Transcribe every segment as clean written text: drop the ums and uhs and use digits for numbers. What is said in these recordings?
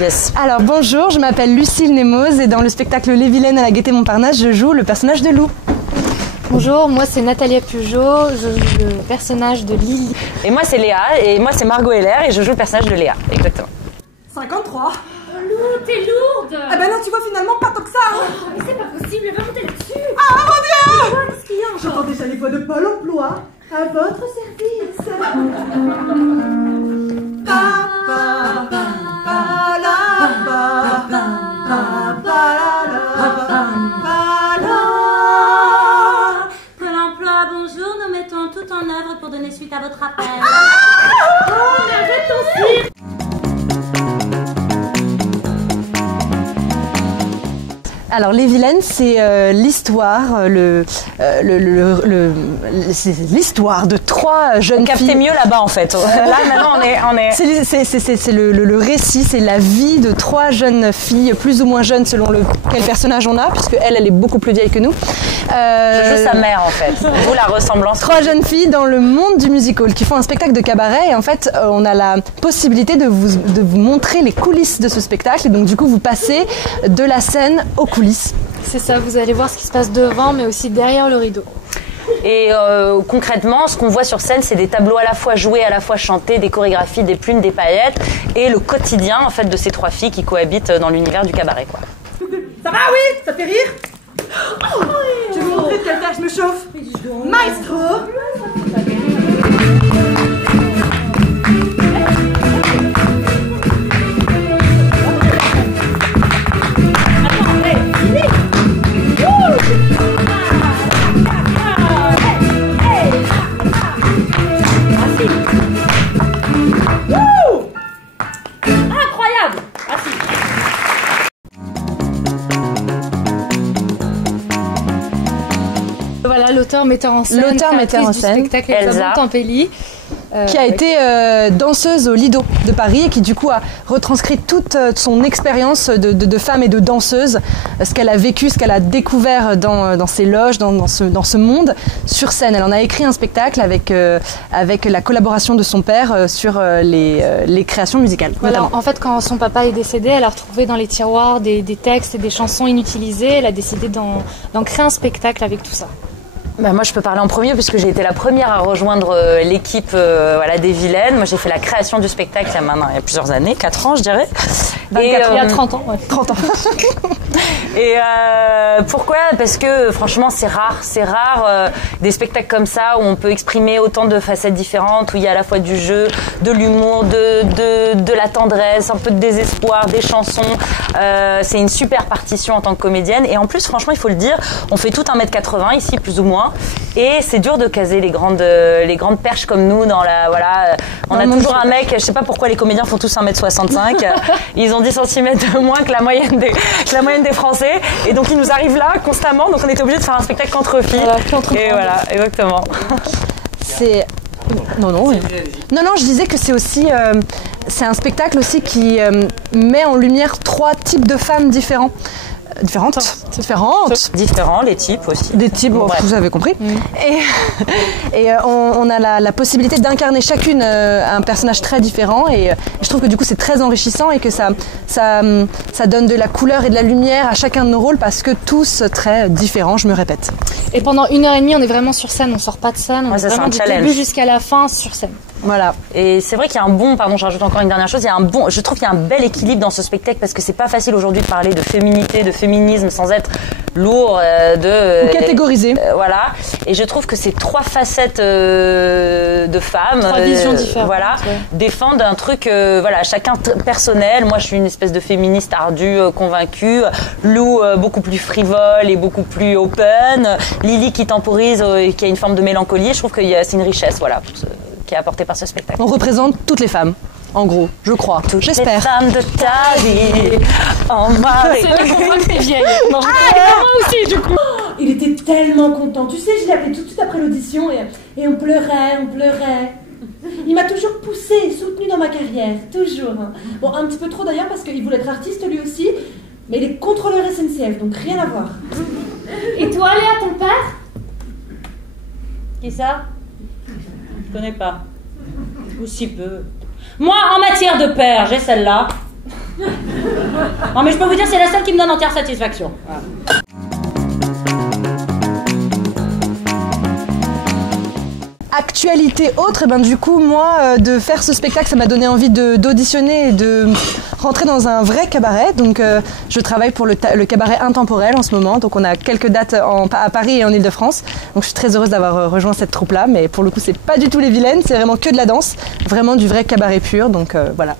Yes. Alors bonjour, je m'appelle Lucille Nemoz et dans le spectacle Les Vilaines à la Gaîté Montparnasse, je joue le personnage de Lou. Bonjour, moi c'est Natalia Pujol, je joue le personnage de Lily. Et moi c'est Léa, et moi c'est Margot Heller et je joue le personnage de Léa, exactement. 53. Oh Lou, t'es lourde. Ah bah non, tu vois finalement pas tant que ça hein. Mais c'est pas possible, elle va monter là-dessus. Ah mon Dieu. Qu'est-ce qu'il y a encore? J'entends déjà les voix de Pôle emploi. À votre service. Pôle emploi, bonjour, nous mettons tout en œuvre pour donner suite à votre appel. Oh, mais arrête ton cirque. Alors Les Vilaines, c'est l'histoire, c'est l'histoire de trois jeunes filles. Captez mieux là-bas en fait. Là maintenant on est. C'est le récit, c'est la vie de trois jeunes filles, plus ou moins jeunes selon quel personnage on a, puisque elle est beaucoup plus vieille que nous. Je joue sa mère en fait. D'où la ressemblance. Trois jeunes filles dans le monde du musical qui font un spectacle de cabaret et en fait on a la possibilité de vous montrer les coulisses de ce spectacle et donc du coup vous passez de la scène aux coulisses. C'est ça, vous allez voir ce qui se passe devant mais aussi derrière le rideau. Et concrètement, ce qu'on voit sur scène, c'est des tableaux à la fois joués, à la fois chantés, des chorégraphies, des plumes, des paillettes et le quotidien en fait de ces trois filles qui cohabitent dans l'univers du cabaret quoi. Ça va, oui? Ça fait rire? Oh, je vais vous montrer de quel fer je me chauffe. Maestro. Incroyable. Merci. Voilà l'auteur metteur en scène, L'auteur-metteur en scène, du spectacle Elsa Tempelli. Qui a été danseuse au Lido de Paris et qui du coup a retranscrit toute son expérience de femme et de danseuse, ce qu'elle a vécu, ce qu'elle a découvert dans ses loges, dans ce monde, sur scène. Elle en a écrit un spectacle avec la collaboration de son père sur les créations musicales. Voilà, en fait quand son papa est décédé, elle a retrouvé dans les tiroirs des textes et des chansons inutilisées. Elle a décidé d'en créer un spectacle avec tout ça. Bah moi je peux parler en premier puisque j'ai été la première à rejoindre l'équipe voilà, des Vilaines. Moi j'ai fait la création du spectacle il y a plusieurs années, 4 ans je dirais. 24, il y a 30 ans. Ouais. 30 ans. Et pourquoi? Parce que franchement c'est rare des spectacles comme ça où on peut exprimer autant de facettes différentes, où il y a à la fois du jeu, de l'humour, de la tendresse, un peu de désespoir, des chansons. C'est une super partition en tant que comédienne et en plus franchement il faut le dire, on fait tout 1m80 ici plus ou moins et c'est dur de caser les grandes perches comme nous dans la voilà. On a toujours un mec, je sais pas pourquoi les comédiens font tous 1m65, ils ont 10 cm de moins que la moyenne des Français et donc ils nous arrivent là constamment donc on était obligé de faire un spectacle qu'entre filles. Et voilà, exactement. C'est non, je disais que c'est aussi c'est un spectacle aussi qui met en lumière trois types de femmes différentes, les types aussi. Des types, bon, vous avez compris. Et on a la possibilité d'incarner chacune un personnage très différent et je trouve que du coup c'est très enrichissant et que ça donne de la couleur et de la lumière à chacun de nos rôles parce que tous très différents, je me répète. Et pendant 1h30 on est vraiment sur scène, on sort pas de scène, on est vraiment du début jusqu'à la fin sur scène. Voilà. Et c'est vrai qu'il y a je rajoute encore une dernière chose, je trouve qu'il y a un bel équilibre dans ce spectacle parce que c'est pas facile aujourd'hui de parler de féminité, de féminisme sans être lourd, ou catégorisé. Voilà. Et je trouve que ces 3 facettes de femmes, 3 visions différentes, voilà, ouais. défendent un truc, voilà, chacun personnel. Moi, je suis une espèce de féministe ardue, convaincue. Lou, beaucoup plus frivole et beaucoup plus open. Lily qui temporise et qui a une forme de mélancolie. Je trouve que c'est une richesse, voilà, qui est apportée par ce spectacle. On représente toutes les femmes. En gros, je crois. J'espère. Les femmes de ta vie, en mari. C'est le moment que t'es vieille. Non, je moi aussi, du coup. Il était tellement content. Tu sais, je l'ai appelé tout de suite après l'audition et on pleurait. Il m'a toujours poussée, soutenue dans ma carrière, toujours. Bon, un petit peu trop d'ailleurs parce qu'il voulait être artiste lui aussi, mais il est contrôleur SNCF, donc rien à voir. Et toi, Léa, ton père? Qui ça? Je connais pas. Ou si peu. Moi, en matière de père, j'ai celle-là. Non, mais je peux vous dire, c'est la seule qui me donne entière satisfaction. Voilà. Actualité autre, et ben du coup moi de faire ce spectacle ça m'a donné envie d'auditionner et de rentrer dans un vrai cabaret. Donc je travaille pour le cabaret Intemporel en ce moment, donc on a quelques dates à Paris et en Ile-de-France, donc je suis très heureuse d'avoir rejoint cette troupe là, mais pour le coup c'est pas du tout les vilaines, c'est vraiment que de la danse, vraiment du vrai cabaret pur, donc voilà.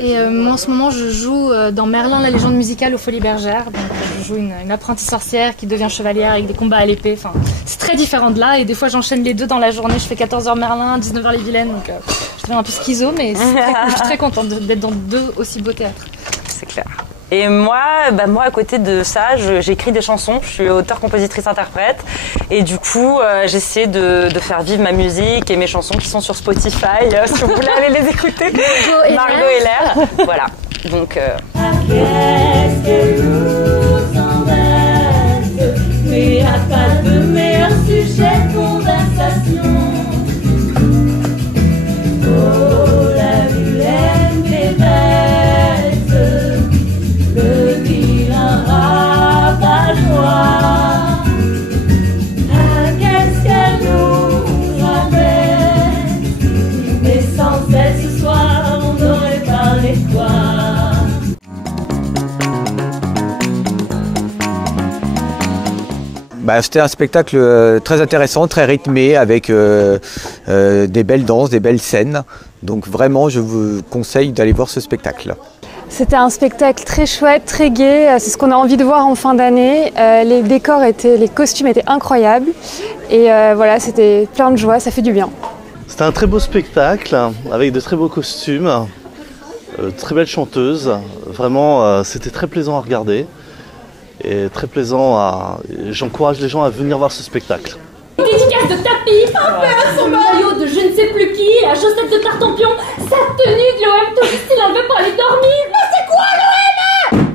Et moi en ce moment je joue dans Merlin la légende musicale aux Folies Bergères, donc je joue une apprentie sorcière qui devient chevalière avec des combats à l'épée, enfin c'est très différent de là, et des fois j'enchaîne les deux dans la journée, je fais 14h Merlin, 19h les vilaines, donc je deviens un peu schizo, mais c'est très cool. Je suis très contente d'être dans 2 aussi beaux théâtres. C'est clair. Et moi, à côté de ça, j'écris des chansons. Je suis auteure, compositrice, interprète. Et du coup, j'essaie de faire vivre ma musique et mes chansons qui sont sur Spotify. Si vous voulez aller les écouter. Margot et l'air. Voilà. Donc. Qu'est-ce que nous embête? Mais y a pas de meilleur sujet de conversation. Oh, la vilaine bébête, le vilain rabat-joie. Ah, qu'est-ce qu'elle nous ramène? Mais sans elle ce soir, on aurait parlé de quoi? C'était un spectacle très intéressant, très rythmé, avec des belles danses, des belles scènes. Donc vraiment, je vous conseille d'aller voir ce spectacle. C'était un spectacle très chouette, très gai. C'est ce qu'on a envie de voir en fin d'année. Les costumes étaient incroyables. Et voilà, c'était plein de joie, ça fait du bien. C'était un très beau spectacle, avec de très beaux costumes, très belles chanteuses. Vraiment, c'était très plaisant à regarder. Et très plaisant J'encourage les gens à venir voir ce spectacle. Dédicace de tapis, son maillot de je ne sais plus qui, la chaussette de Tartampion, sa tenue de l'OM, tout juste il enlevait pour aller dormir. Mais c'est quoi l'OM?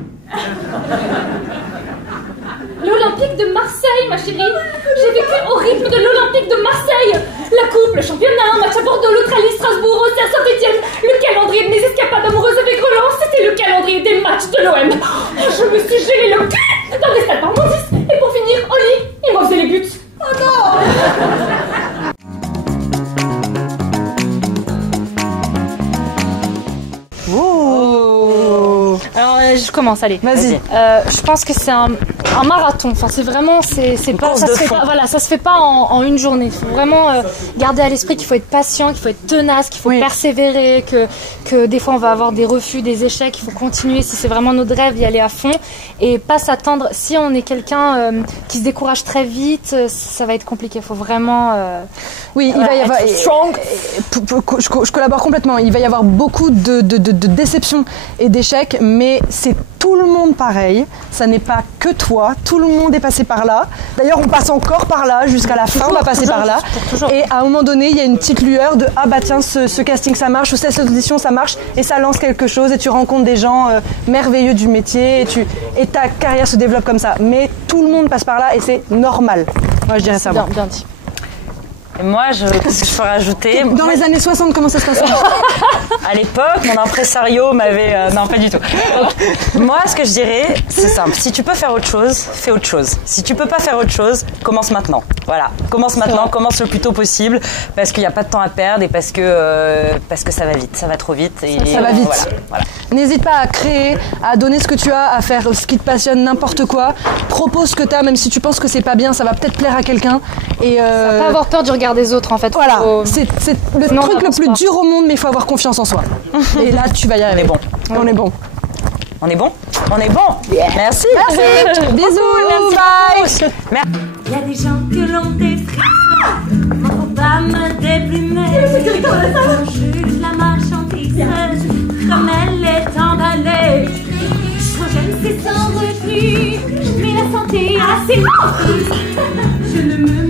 L'Olympique de Marseille, ma chérie. J'ai vécu au rythme de l'Olympique de Marseille. La coupe, le championnat, un match à Bordeaux, l'Australie, Strasbourg, aussi à Saint-Etienne. Le calendrier de mes escapades amoureuses avec Roland, c'était le calendrier des matchs de l'OM. Je me suis gelé le cul dans des stades par Mondis. Et pour finir, Oli, il me faisait les buts. Oh non! Oh. Alors je commence, allez. Vas-y. Je pense que c'est un marathon. Enfin, c'est vraiment, c'est pas, ça se fait pas. Voilà, ça se fait pas en une journée. Il faut vraiment garder à l'esprit qu'il faut être patient, qu'il faut être tenace, qu'il faut persévérer, que des fois on va avoir des refus, des échecs. Il faut continuer. Si c'est vraiment notre rêve, y aller à fond et pas s'attendre. Si on est quelqu'un qui se décourage très vite, ça va être compliqué. Il faut vraiment. Oui, il va y avoir. Strong. Je collabore complètement. Il va y avoir beaucoup de déceptions et d'échecs, mais c'est tout le monde pareil. Ça n'est pas que toi. Tout le monde est passé par là. D'ailleurs, on passe encore par là jusqu'à la fin. On va passer par là. Et à un moment donné, il y a une petite lueur de ah bah tiens, ce casting ça marche ou cette audition ça marche et ça lance quelque chose et tu rencontres des gens merveilleux du métier et ta carrière se développe comme ça. Mais tout le monde passe par là et c'est normal. Moi, je dirais ça. Bien dit. Et moi, qu'est-ce que je peux rajouter? Dans les années 60, comment ça se passait? À l'époque, mon impresario m'avait... non, pas du tout. Donc, moi, ce que je dirais, c'est simple. Si tu peux faire autre chose, fais autre chose. Si tu peux pas faire autre chose, commence maintenant. Voilà. Commence maintenant, commence le plus tôt possible, parce qu'il n'y a pas de temps à perdre et parce que ça va vite. Ça va trop vite. Et ça va vite. Voilà. N'hésite pas à créer, à donner ce que tu as, à faire ce qui te passionne, n'importe quoi. proposes ce que t'as, même si tu penses que c'est pas bien, ça va peut-être plaire à quelqu'un. Et pas avoir peur du regard des autres en fait. Voilà, c'est le truc le plus dur au monde, mais il faut avoir confiance en soi. Et là, tu vas y arriver. On est bon. On est bon. On est bon. Yeah. Merci. Bisous. Merci. Bye. Il y a des gens que l'on défrise. Moi, faut pas me déplumer. On juge la marchandise comme elle est emballée. Quand j'aime ses sans repris, mais la santé a ses mentis. Je ne me